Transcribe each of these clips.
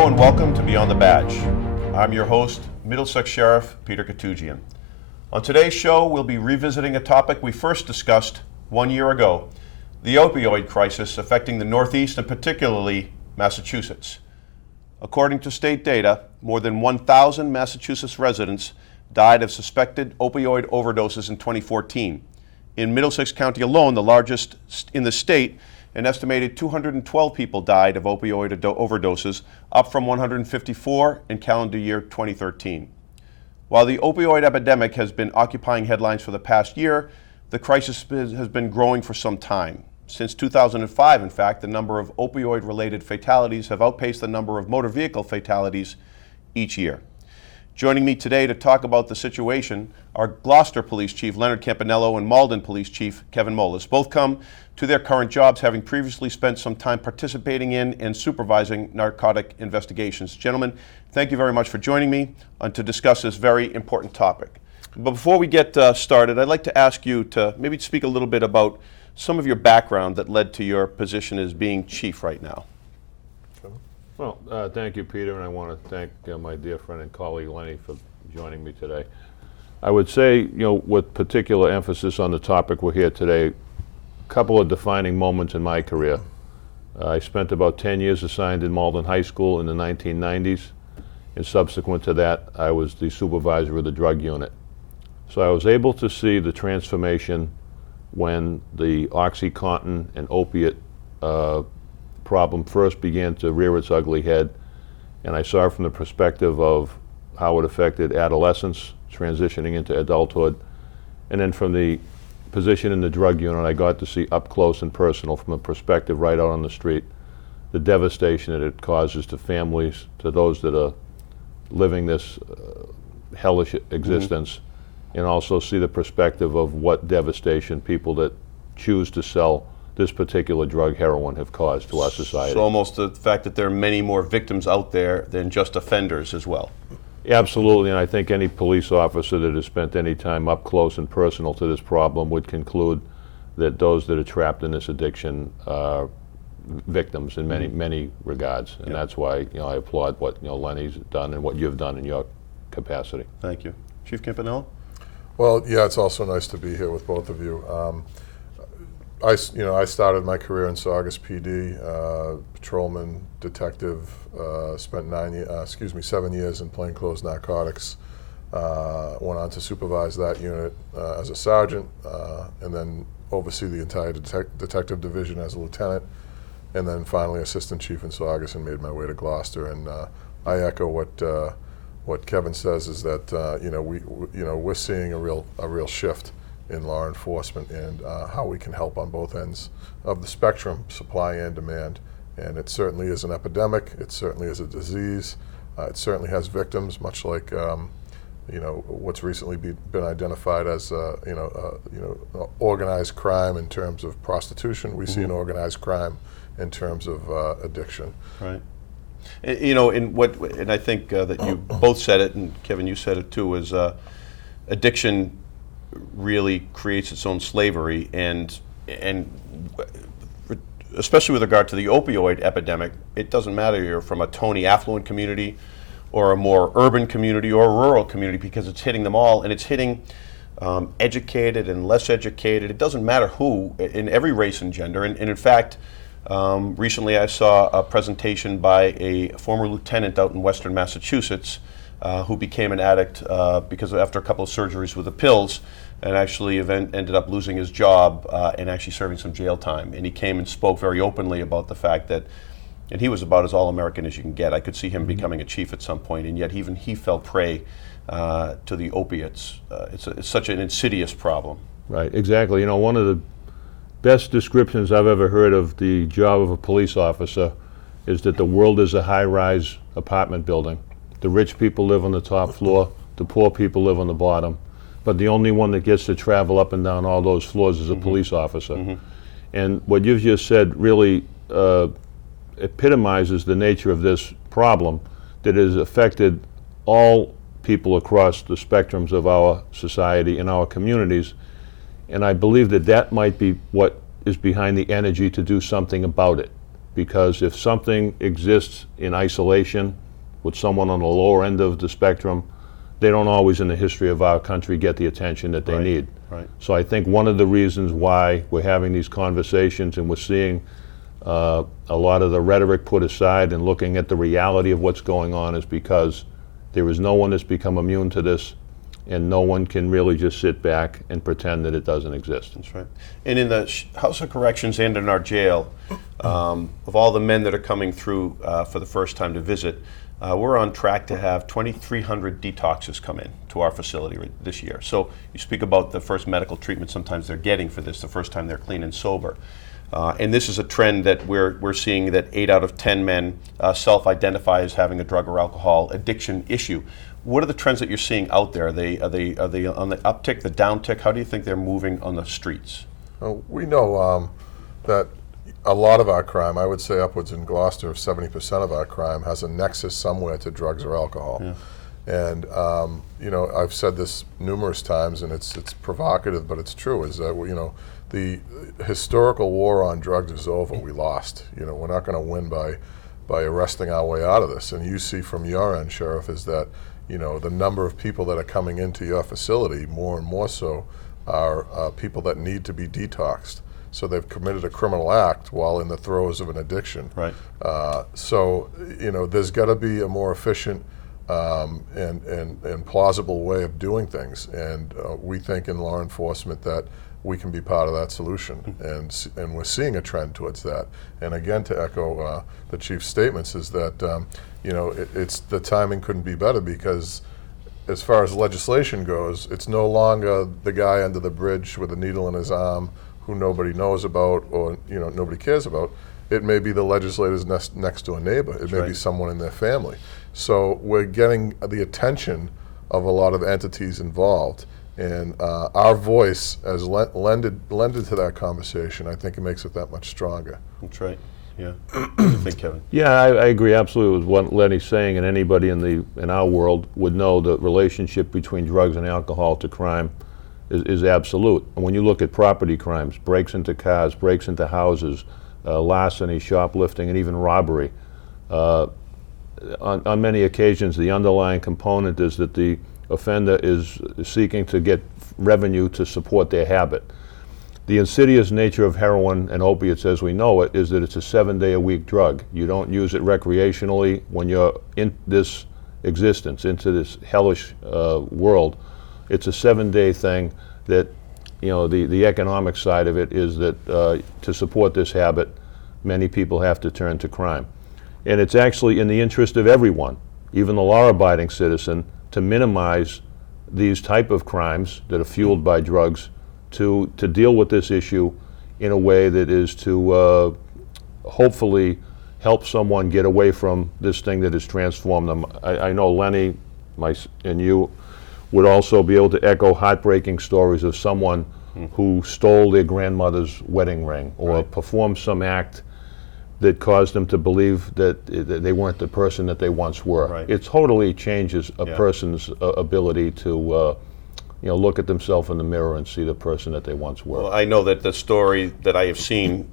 Hello and welcome to Beyond the Badge. I'm your host, Middlesex Sheriff Peter Koutoujian. On today's show, we'll be revisiting a topic we first discussed 1 year ago, the opioid crisis affecting the Northeast and particularly Massachusetts. According to state data, more than 1,000 Massachusetts residents died of suspected opioid overdoses in 2014. In Middlesex County alone, the largest in the state, an estimated 212 people died of opioid overdoses, up from 154 in calendar year 2013. While the opioid epidemic has been occupying headlines for the past year, the crisis has been growing for some time. Since 2005, in fact, the number of opioid-related fatalities have outpaced the number of motor vehicle fatalities each year. Joining me today to talk about the situation are Gloucester Police Chief Leonard Campanello and Malden Police Chief Kevin Molis. Both come to their current jobs having previously spent some time participating in and supervising narcotic investigations. Gentlemen, thank you very much for joining me to discuss this very important topic. But before we get started, I'd like to ask you to maybe speak a little bit about some of your background that led to your position as being chief right now. Well, thank you, Peter, and I want to thank my dear friend and colleague Lenny for joining me today. I would say, with particular emphasis on the topic we're here today, a couple of defining moments in my career. I spent about 10 years assigned in Malden High School in the 1990s, and subsequent to that, I was the supervisor of the drug unit. So I was able to see the transformation when the OxyContin and opiate problem first began to rear its ugly head, and I saw it from the perspective of how it affected adolescence transitioning into adulthood, and then from the position in the drug unit, I got to see up close and personal from a perspective right out on the street the devastation that it causes to families, to those that are living this hellish existence, and also see the perspective of what devastation people that choose to sell this particular drug, heroin, have caused to our society. So almost the fact that there are many more victims out there than just offenders as well. Absolutely, and I think any police officer that has spent any time up close and personal to this problem would conclude that those that are trapped in this addiction are victims in many regards, and that's why I applaud what Lenny's done and what you've done in your capacity. Thank you. Chief Campanello? Well, yeah, it's also nice to be here with both of you. I started my career in Saugus PD, patrolman, detective, spent 7 years in plainclothes narcotics, went on to supervise that unit as a sergeant, and then oversee the entire detective division as a lieutenant, and then finally assistant chief in Saugus, and made my way to Gloucester. And I echo what Kevin says is that we're seeing a real shift in law enforcement and how we can help on both ends of the spectrum, supply and demand. And it certainly is an epidemic. It certainly is a disease. It certainly has victims, much like what's recently been identified as organized crime in terms of prostitution. We see an organized crime in terms of addiction. Right. And I think that you both said it, and Kevin, you said it too, is addiction really creates its own slavery, and especially with regard to the opioid epidemic, it doesn't matter you're from a Tony affluent community or a more urban community or a rural community, because it's hitting them all, and it's hitting educated and less educated. It doesn't matter who, in every race and gender. And in fact, recently I saw a presentation by a former lieutenant out in Western Massachusetts who became an addict because after a couple of surgeries with the pills, and actually ended up losing his job and actually serving some jail time. And he came and spoke very openly about the fact that, and he was about as all-American as you can get. I could see him becoming a chief at some point, and yet even he fell prey to the opiates. It's such an insidious problem. Right, exactly. One of the best descriptions I've ever heard of the job of a police officer is that the world is a high-rise apartment building. The rich people live on the top floor, the poor people live on the bottom, but the only one that gets to travel up and down all those floors is a police officer. And what you've just said really epitomizes the nature of this problem that has affected all people across the spectrums of our society and our communities. And I believe that that might be what is behind the energy to do something about it, because if something exists in isolation with someone on the lower end of the spectrum, they don't always in the history of our country get the attention that they need. Right. So I think one of the reasons why we're having these conversations and we're seeing a lot of the rhetoric put aside and looking at the reality of what's going on is because there is no one that's become immune to this, and no one can really just sit back and pretend that it doesn't exist. That's right. And in the House of Corrections and in our jail, of all the men that are coming through for the first time to visit, we're on track to have 2,300 detoxes come in to our facility this year. So you speak about the first medical treatment sometimes they're getting for this, the first time they're clean and sober. And this is a trend that we're seeing, that 8 out of 10 men self-identify as having a drug or alcohol addiction issue. What are the trends that you're seeing out there? Are they on the uptick, the downtick? How do you think they're moving on the streets? We know that a lot of our crime, I would say upwards in Gloucester, 70% of our crime has a nexus somewhere to drugs or alcohol. Yeah. And you know, I've said this numerous times, and it's provocative, but it's true, is that, you know, the historical war on drugs is over. We lost. You know, we're not going to win by arresting our way out of this. And you see from your end, Sheriff, is that, you know, the number of people that are coming into your facility, more and more so, are people that need to be detoxed. So they've committed a criminal act while in the throes of an addiction. Right. So, you know, there's got to be a more efficient and plausible way of doing things. And we think in law enforcement that we can be part of that solution, and we're seeing a trend towards that. And again, to echo the chief's statements, is that you know, it's the timing couldn't be better, because as far as legislation goes, it's no longer the guy under the bridge with a needle in his arm who nobody knows about, or, you know, nobody cares about. It may be the legislators next to a neighbor. It may be someone in their family. So we're getting the attention of a lot of entities involved. And our voice as lended to that conversation, I think it makes it that much stronger. That's right. Yeah. What do you think, Kevin? Yeah, I agree absolutely with what Lenny's saying, and anybody in our world would know the relationship between drugs and alcohol to crime is absolute. And when you look at property crimes, breaks into cars, breaks into houses, larceny, shoplifting, and even robbery, on many occasions the underlying component is that the offender is seeking to get revenue to support their habit. The insidious nature of heroin and opiates as we know it is that it's a 7-day-a-week drug. You don't use it recreationally when you're in this existence, into this hellish world. It's a 7-day thing that, you know, the economic side of it is that to support this habit, many people have to turn to crime. And it's actually in the interest of everyone, even the law-abiding citizen, to minimize these type of crimes that are fueled by drugs, to deal with this issue in a way that is to hopefully help someone get away from this thing that has transformed them. I know Lenny and you would also be able to echo heartbreaking stories of someone who stole their grandmother's wedding ring, or performed some act that caused them to believe that they weren't the person that they once were. Right. It totally changes a person's ability to you know, look at themselves in the mirror and see the person that they once were. Well, I know that the story that I have seen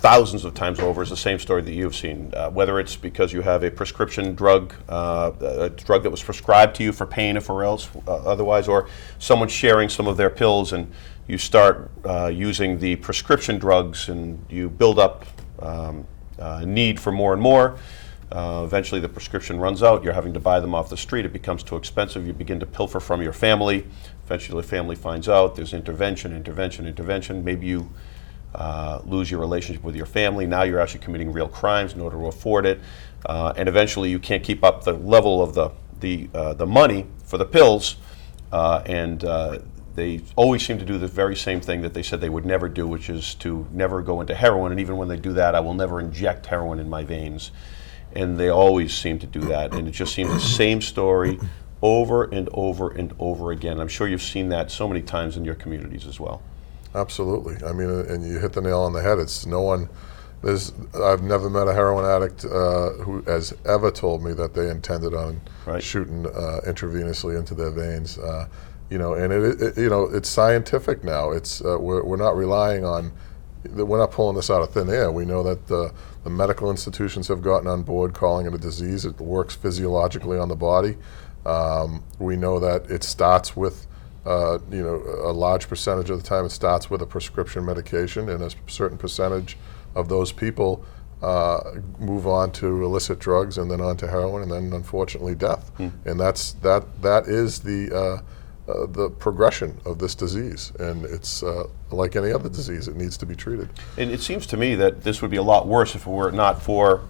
thousands of times over is the same story that you've seen, whether it's because you have a prescription drug, a drug that was prescribed to you for pain or for else otherwise, or someone sharing some of their pills, and you start using the prescription drugs, and you build up need for more and more. Eventually the prescription runs out, you're having to buy them off the street, it becomes too expensive, you begin to pilfer from your family. Eventually the family finds out, there's intervention. Maybe you lose your relationship with your family. Now you're actually committing real crimes in order to afford it. And eventually you can't keep up the level of the money for the pills. They always seem to do the very same thing that they said they would never do, which is to never go into heroin. And even when they do that, I will never inject heroin in my veins. And they always seem to do that. And it just seems the same story over and over and over again. I'm sure you've seen that so many times in your communities as well. Absolutely. I mean, and you hit the nail on the head. It's no one, I've never met a heroin addict who has ever told me that they intended on shooting intravenously into their veins. You know, and you know, it's scientific now. It's we're not relying on we're not pulling this out of thin air. We know that the medical institutions have gotten on board calling it a disease. It works physiologically on the body. We know that it starts with, a large percentage of the time it starts with a prescription medication, and a certain percentage of those people move on to illicit drugs and then on to heroin and then unfortunately death. And that is the progression of this disease, and it's like any other disease, it needs to be treated. And it seems to me that this would be a lot worse if it were not for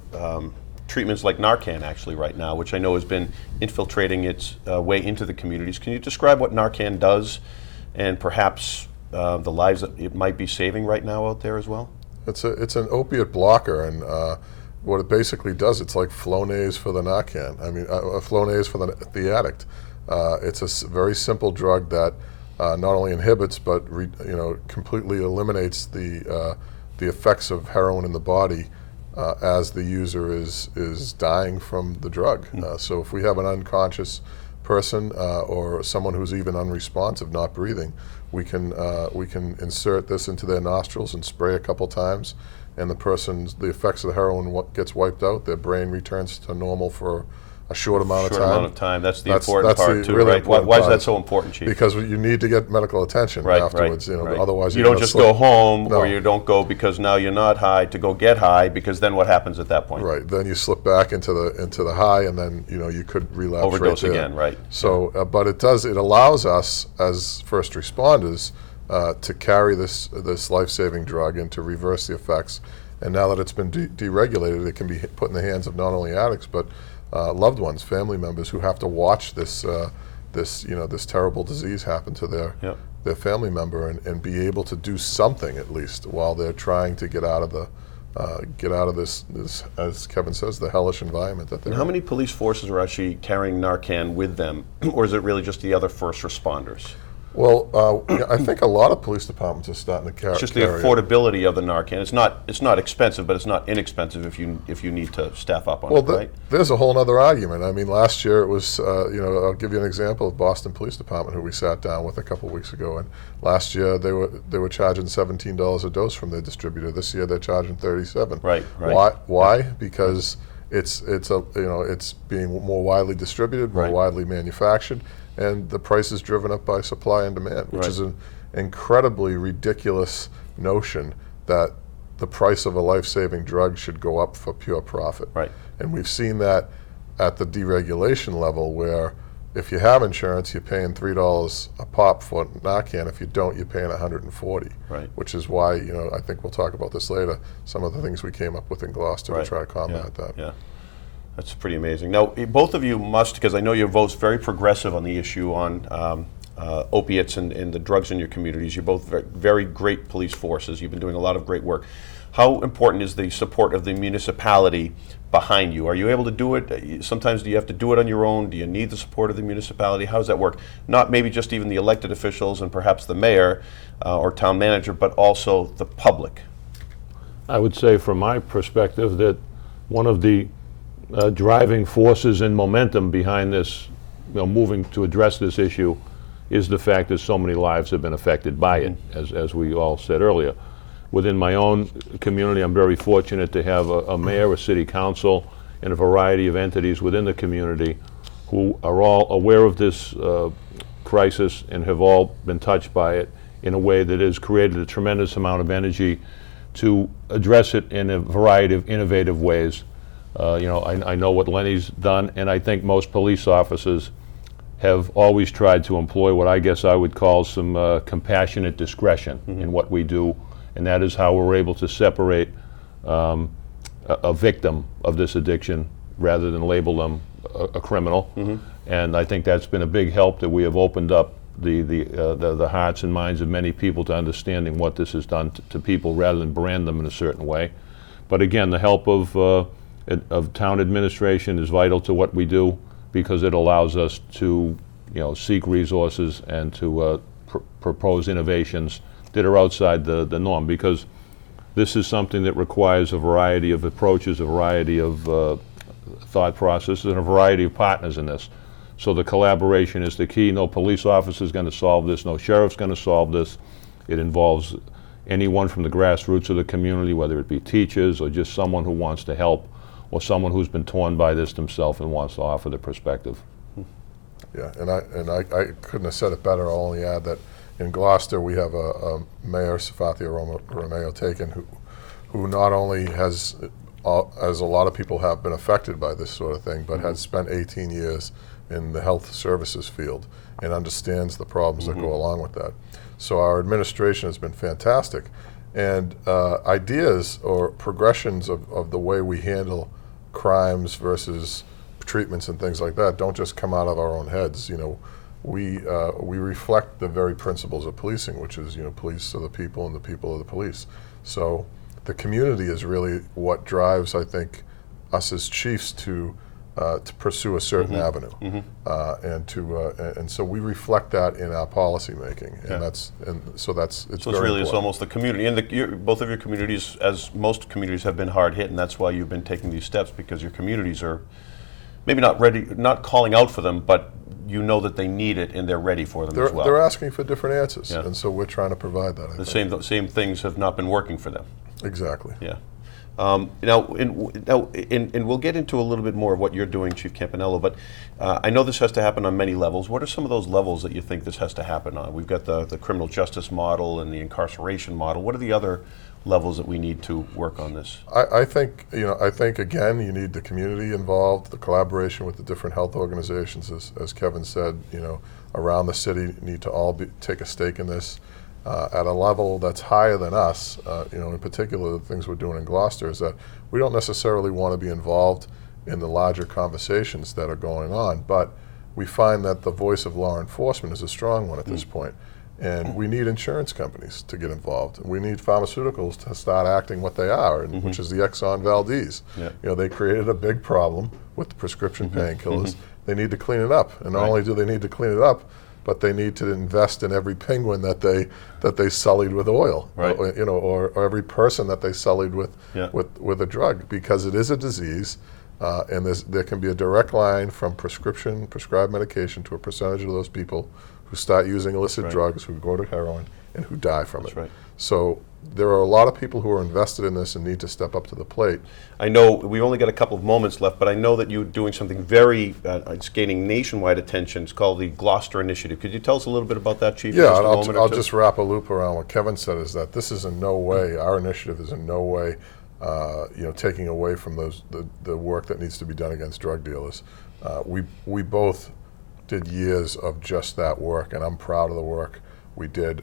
treatments like Narcan actually right now, which I know has been infiltrating its way into the communities. Can you describe what Narcan does and perhaps the lives that it might be saving right now out there as well? It's an opiate blocker, and what it basically does, it's like Flonase for the Narcan. I mean, Flonase for the addict. It's a very simple drug that not only inhibits but completely eliminates the effects of heroin in the body as the user is dying from the drug. So if we have an unconscious person or someone who's even unresponsive, not breathing, we can insert this into their nostrils and spray a couple times, and the effects of the heroin gets wiped out. Their brain returns to normal for a short amount of time. That's the important part too, right? Why is that so important, Chief? Because you need to get medical attention afterwards. Right. Otherwise you don't just go home, No. or you don't go because now you're not high to go get high, because then what happens at that point? Right. Then you slip back into the high, and then you could relapse. Overdose right there. again, right? So, but it allows us as first responders to carry this life-saving drug and to reverse the effects. And now that it's been deregulated, it can be put in the hands of not only addicts but loved ones, family members who have to watch this terrible disease happen to their family member and be able to do something at least while they're trying to get out of this, as Kevin says, the hellish environment that they're in. How many police forces are actually carrying Narcan with them, or is it really just the other first responders? Well, I think a lot of police departments are starting to carry. It's just the affordability of the Narcan. It's not expensive, but it's not inexpensive if you need to staff up on it, right? There's a whole other argument. I mean, last year it was, I'll give you an example of Boston Police Department, who we sat down with a couple of weeks ago, and last year they were charging $17 a dose from their distributor. This year they're charging $37. Right. Why? Because it's being more widely distributed, more widely manufactured, and the price is driven up by supply and demand, which is an incredibly ridiculous notion that the price of a life-saving drug should go up for pure profit. Right. And we've seen that at the deregulation level, where if you have insurance, you're paying $3 a pop for Narcan. If you don't, you're paying $140. Right. Which is why, I think we'll talk about this later, some of the things we came up with in Gloucester to try to combat that. Yeah. That's pretty amazing. Now, both of you must, because I know you're both very progressive on the issue on opiates and the drugs in your communities. You're both very, very great police forces. You've been doing a lot of great work. How important is the support of the municipality behind you? Are you able to do it? Sometimes do you have to do it on your own? Do you need the support of the municipality? How does that work? Not maybe just even the elected officials and perhaps the mayor or town manager, but also the public. I would say from my perspective that one of the driving forces and momentum behind this, moving to address this issue, is the fact that so many lives have been affected by it, as we all said earlier. Within my own community, I'm very fortunate to have a mayor, a city council, and a variety of entities within the community who are all aware of this crisis and have all been touched by it in a way that has created a tremendous amount of energy to address it in a variety of innovative ways. I know what Lenny's done, and I think most police officers have always tried to employ what I guess I would call some compassionate discretion in what we do, and that is how we're able to separate a victim of this addiction rather than label them a criminal. And I think that's been a big help, that we have opened up the hearts and minds of many people to understanding what this has done to people rather than brand them in a certain way. But again, the help of town administration is vital to what we do, because it allows us to seek resources and to propose innovations that are outside the norm, because this is something that requires a variety of approaches, a variety of thought processes, and a variety of partners in this. So the collaboration is the key. No police officer is going to solve this, no sheriff's going to solve this. It involves anyone from the grassroots of the community, whether it be teachers or just someone who wants to help, or someone who's been torn by this themselves and wants to offer the perspective. Yeah, and I couldn't have said it better. I'll only add that in Gloucester we have a Mayor, Safathia Romeo Taken, who not only has, as a lot of people have been affected by this sort of thing, but has spent 18 years in the health services field and understands the problems that go along with that. So our administration has been fantastic. And ideas or progressions of the way we handle crimes versus treatments and things like that don't just come out of our own heads. You know, we reflect the very principles of policing, which is, you know, police are the people and the people are the police. So the community is really what drives, I think, us as chiefs to pursue a certain avenue, and so we reflect that in our policy making, and so it's really important. it's almost the community, and both of your communities, as most communities, have been hard hit, and that's why you've been taking these steps, because your communities are maybe not ready, not calling out for them, but you know that they need it and they're ready for them as well. They're asking for different answers, and so we're trying to provide that. The same things have not been working for them. Exactly. Yeah. Now, we'll get into a little bit more of what you're doing, Chief Campanello, but I know this has to happen on many levels. What are some of those levels that you think this has to happen on? We've got the criminal justice model and the incarceration model. What are the other levels that we need to work on this? I think again, you need the community involved, the collaboration with the different health organizations, as Kevin said, you know, around the city need to all take a stake in this. At a level that's higher than us, you know, in particular the things we're doing in Gloucester is that we don't necessarily want to be involved in the larger conversations that are going on, but we find that the voice of law enforcement is a strong one at this point. And we need insurance companies to get involved. We need pharmaceuticals to start acting what they are, which is the Exxon Valdez. Yeah. You know, they created a big problem with the prescription painkillers. They need to clean it up, and not only do they need to clean it up, but they need to invest in every penguin that they sullied with oil, you know, or every person that they sullied with a drug, because it is a disease, and there can be a direct line from prescribed medication to a percentage of those people who start using illicit drugs, who go to heroin, and who die from it. So there are a lot of people who are invested in this and need to step up to the plate. I know we've only got a couple of moments left, but I know that you're doing something very, it's gaining nationwide attention. It's called the Gloucester Initiative. Could you tell us a little bit about that, Chief? Yeah, I'll just wrap a loop around what Kevin said, is that this is in no way, our initiative is in no way, you know, taking away from the work that needs to be done against drug dealers. We both did years of just that work, and I'm proud of the work we did.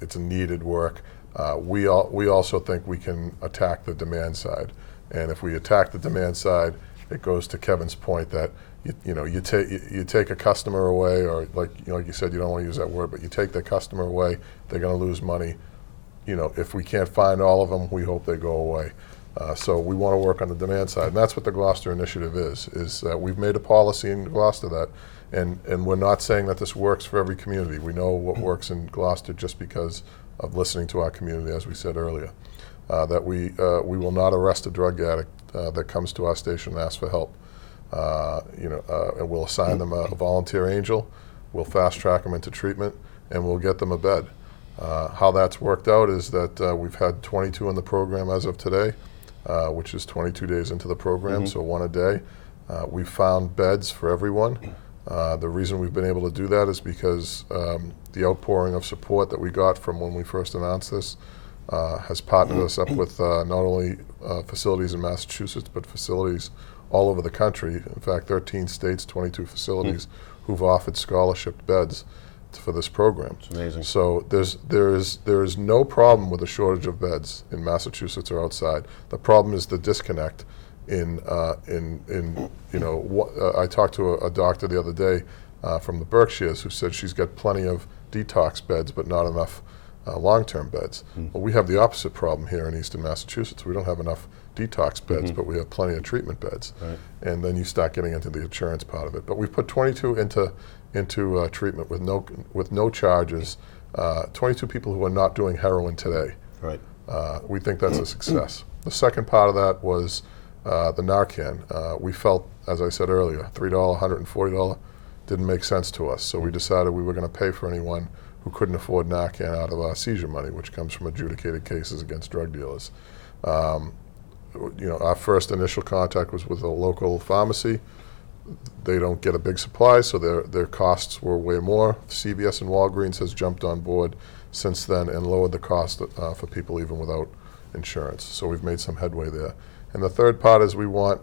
It's a needed work. We also think we can attack the demand side, and if we attack the demand side, it goes to Kevin's point that you take a customer away, or like you said, you don't want to use that word, but you take the customer away, they're going to lose money. You know, if we can't find all of them, we hope they go away. So we want to work on the demand side, and that's what the Gloucester Initiative is that we've made a policy in Gloucester that, and we're not saying that this works for every community. We know what works in Gloucester just because of listening to our community, as we said earlier, that we will not arrest a drug addict that comes to our station and asks for help. And we'll assign them a volunteer angel, we'll fast track them into treatment, and we'll get them a bed. How that's worked out is that we've had 22 in the program as of today, which is 22 days into the program, so one a day. We've found beds for everyone. The reason we've been able to do that is because the outpouring of support that we got from when we first announced this has partnered us up with not only facilities in Massachusetts, but facilities all over the country. In fact, 13 states, 22 facilities who've offered scholarship beds for this program. It's amazing. So there is no problem with a shortage of beds in Massachusetts or outside. The problem is the disconnect I talked to a doctor the other day from the Berkshires who said she's got plenty of detox beds but not enough long-term beds. Well, we have the opposite problem here in Eastern Massachusetts. We don't have enough detox beds, but we have plenty of treatment beds. And then you start getting into the insurance part of it. But we've put 22 into treatment with no charges. 22 people who are not doing heroin today. We think that's a success. The second part of that was the Narcan. We felt, as I said earlier, $3, $140 didn't make sense to us. So we decided we were going to pay for anyone who couldn't afford Narcan out of our seizure money, which comes from adjudicated cases against drug dealers. Our first initial contact was with a local pharmacy. They don't get a big supply, so their costs were way more. CVS and Walgreens has jumped on board since then and lowered the cost for people even without insurance. So we've made some headway there. And the third part is we want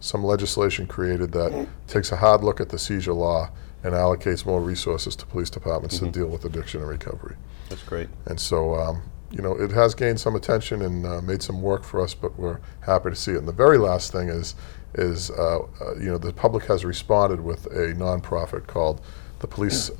some legislation created that takes a hard look at the seizure law and allocates more resources to police departments to deal with addiction and recovery. That's great. And so, it has gained some attention and made some work for us, but we're happy to see it. And the very last thing is the public has responded with a nonprofit called the Police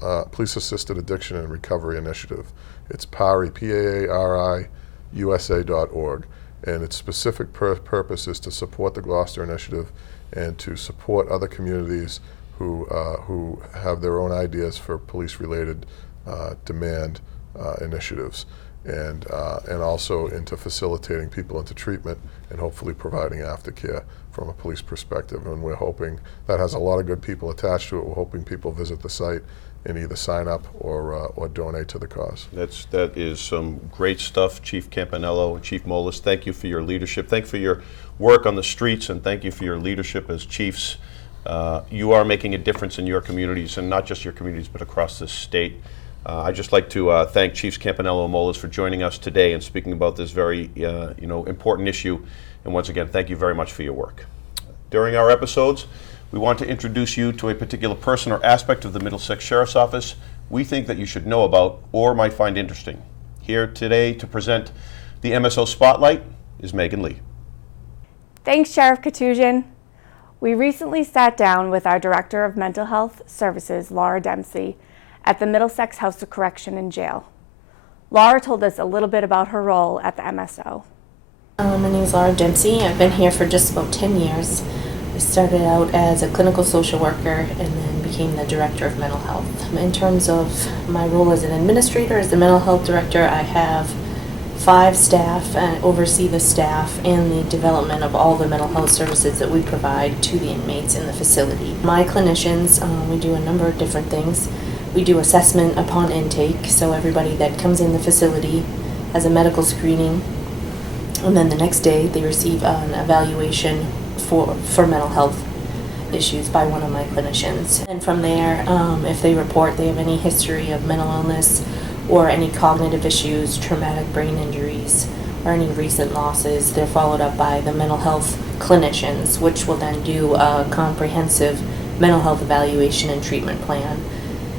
Assisted Addiction and Recovery Initiative. It's PARI, PAARI, USA.org. And its specific purpose is to support the Gloucester initiative and to support other communities who have their own ideas for police-related demand initiatives, and also into facilitating people into treatment and hopefully providing aftercare from a police perspective. And we're hoping that has a lot of good people attached to it. We're hoping people visit the site and either sign up or donate to the cause. That is some great stuff, Chief Campanello and Chief Molis. Thank you for your leadership. Thank you for your work on the streets, and thank you for your leadership as chiefs. You are making a difference in your communities, and not just your communities, but across this state. I'd just like to thank Chiefs Campanello and Molis for joining us today and speaking about this very important issue. And once again, thank you very much for your work. During our episodes, we want to introduce you to a particular person or aspect of the Middlesex Sheriff's Office we think that you should know about or might find interesting. Here today to present the MSO Spotlight is Megan Lee. Thanks, Sheriff Koutoujian. We recently sat down with our Director of Mental Health Services, Laura Dempsey, at the Middlesex House of Correction and Jail. Laura told us a little bit about her role at the MSO. My name is Laura Dempsey. I've been here for just about 10 years. I started out as a clinical social worker and then became the Director of Mental Health. In terms of my role as an administrator, as the Mental Health Director, I have 5 staff and oversee the staff and the development of all the mental health services that we provide to the inmates in the facility. My clinicians, we do a number of different things. We do assessment upon intake, so everybody that comes in the facility has a medical screening, and then the next day they receive an evaluation for mental health issues by one of my clinicians. And from there, if they report they have any history of mental illness or any cognitive issues, traumatic brain injuries, or any recent losses, they're followed up by the mental health clinicians, which will then do a comprehensive mental health evaluation and treatment plan.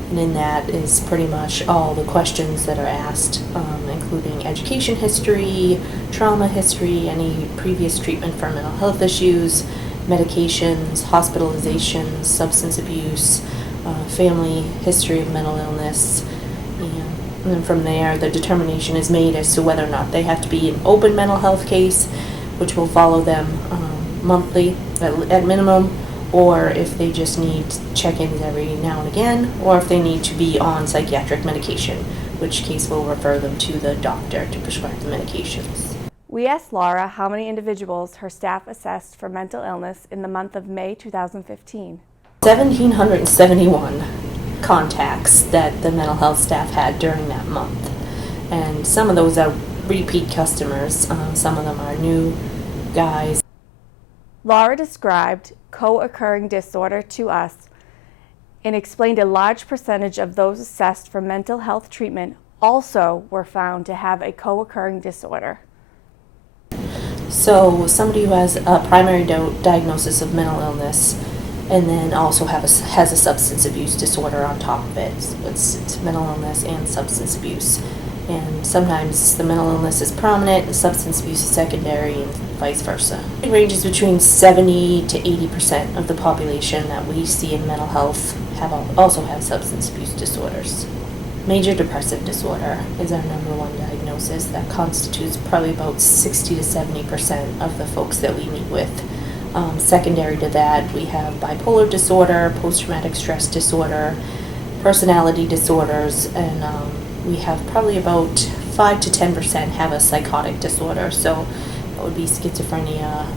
And in that is pretty much all the questions that are asked, including education history, trauma history, any previous treatment for mental health issues, medications, hospitalizations, substance abuse, family history of mental illness. And then from there, the determination is made as to whether or not they have to be an open mental health case, which will follow them monthly at minimum, or if they just need check-ins every now and again, or if they need to be on psychiatric medication, which case we'll refer them to the doctor to prescribe the medications. We asked Laura how many individuals her staff assessed for mental illness in the month of May 2015. 1,771 contacts that the mental health staff had during that month. And some of those are repeat customers, some of them are new guys. Laura described co-occurring disorder to us and explained a large percentage of those assessed for mental health treatment also were found to have a co-occurring disorder. So somebody who has a primary diagnosis of mental illness and then also has a substance abuse disorder on top of it. So it's mental illness and substance abuse. And sometimes the mental illness is prominent and substance abuse is secondary and vice versa. It ranges between 70 to 80% of the population that we see in mental health also have substance abuse disorders. Major depressive disorder is our #1 diagnosis. That constitutes probably about 60 to 70% of the folks that we meet with. Secondary to that, we have bipolar disorder, post-traumatic stress disorder, personality disorders, and we have probably about 5 to 10% have a psychotic disorder. So that would be schizophrenia,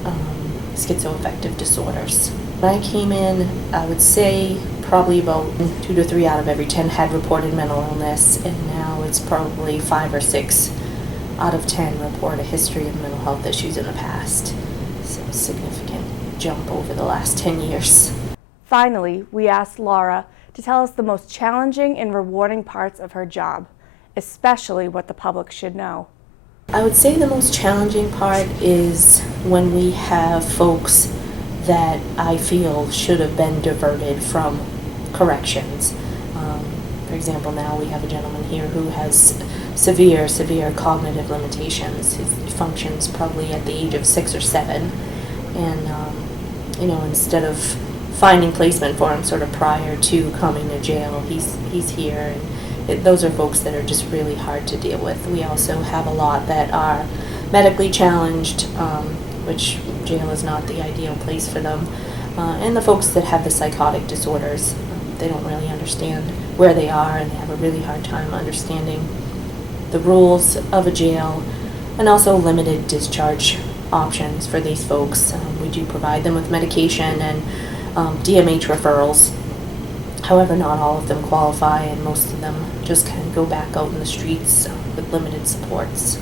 schizoaffective disorders. When I came in, I would say probably about 2 to 3 out of every 10 had reported mental illness, and now it's probably 5 or 6 out of 10 report a history of mental health issues in the past. So a significant jump over the last 10 years. Finally, we asked Laura to tell us the most challenging and rewarding parts of her job, especially what the public should know. I would say the most challenging part is when we have folks that I feel should have been diverted from corrections. For example, now we have a gentleman here who has severe cognitive limitations. He functions probably at the age of 6 or 7. And, instead of finding placement for him sort of prior to coming to jail, he's here. And those are folks that are just really hard to deal with. We also have a lot that are medically challenged, which jail is not the ideal place for them. And the folks that have the psychotic disorders, they don't really understand where they are, and they have a really hard time understanding the rules of a jail, and also limited discharge options for these folks. We do provide them with medication and DMH referrals. However, not all of them qualify, and most of them just kind of go back out in the streets with limited supports.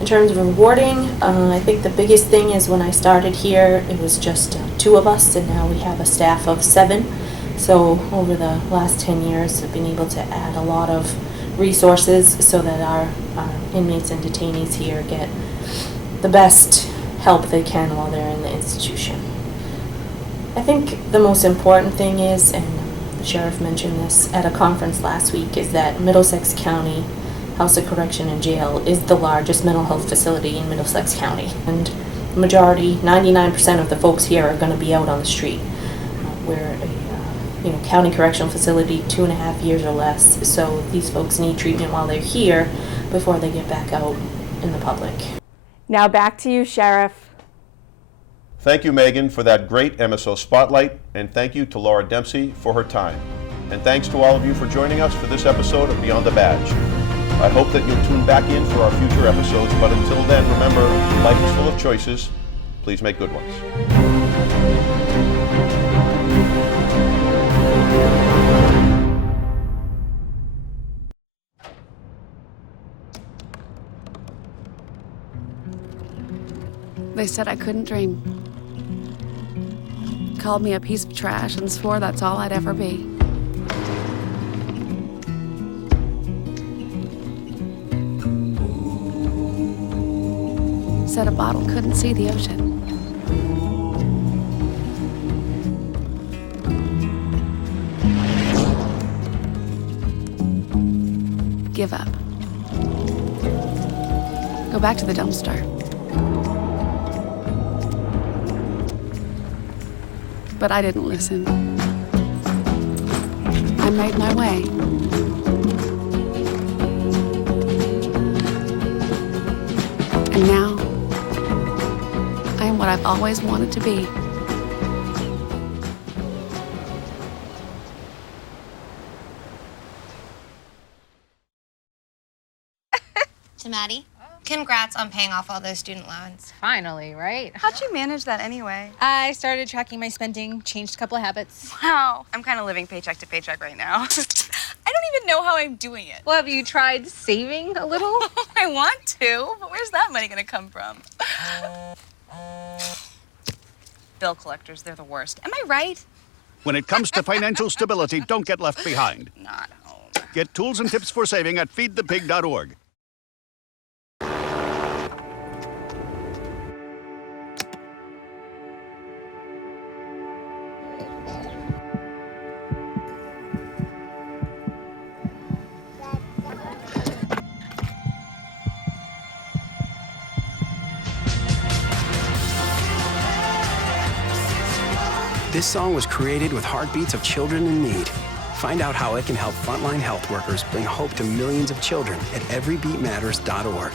In terms of rewarding, I think the biggest thing is when I started here, it was just 2 of us, and now we have a staff of 7. So over the last 10 years, I've been able to add a lot of resources so that our inmates and detainees here get the best help they can while they're in the institution. I think the most important thing is, and the sheriff mentioned this at a conference last week, is that Middlesex County House of Correction and Jail is the largest mental health facility in Middlesex County. And the majority, 99% of the folks here are going to be out on the street. We're a county correctional facility, 2.5 years or less, so these folks need treatment while they're here before they get back out in the public. Now back to you, Sheriff. Thank you, Megan, for that great MSO spotlight, and thank you to Laura Dempsey for her time. And thanks to all of you for joining us for this episode of Beyond the Badge. I hope that you'll tune back in for our future episodes, but until then, remember, life is full of choices. Please make good ones. They said I couldn't dream. Called me a piece of trash and swore that's all I'd ever be. Said a bottle couldn't see the ocean. Give up. Go back to the dumpster. But I didn't listen. I made my way. And now, I am what I've always wanted to be. To Maddie, congrats on paying off all those student loans. Finally, right? How'd you manage that anyway? I started tracking my spending, changed a couple of habits. Wow, I'm kind of living paycheck to paycheck right now. I don't even know how I'm doing it. Well, have you tried saving a little? I want to, but where's that money gonna come from? Bill collectors, they're the worst. Am I right? When it comes to financial stability, don't get left behind. Not home. Get tools and tips for saving at feedthepig.org. This song was created with heartbeats of children in need. Find out how it can help frontline health workers bring hope to millions of children at everybeatmatters.org.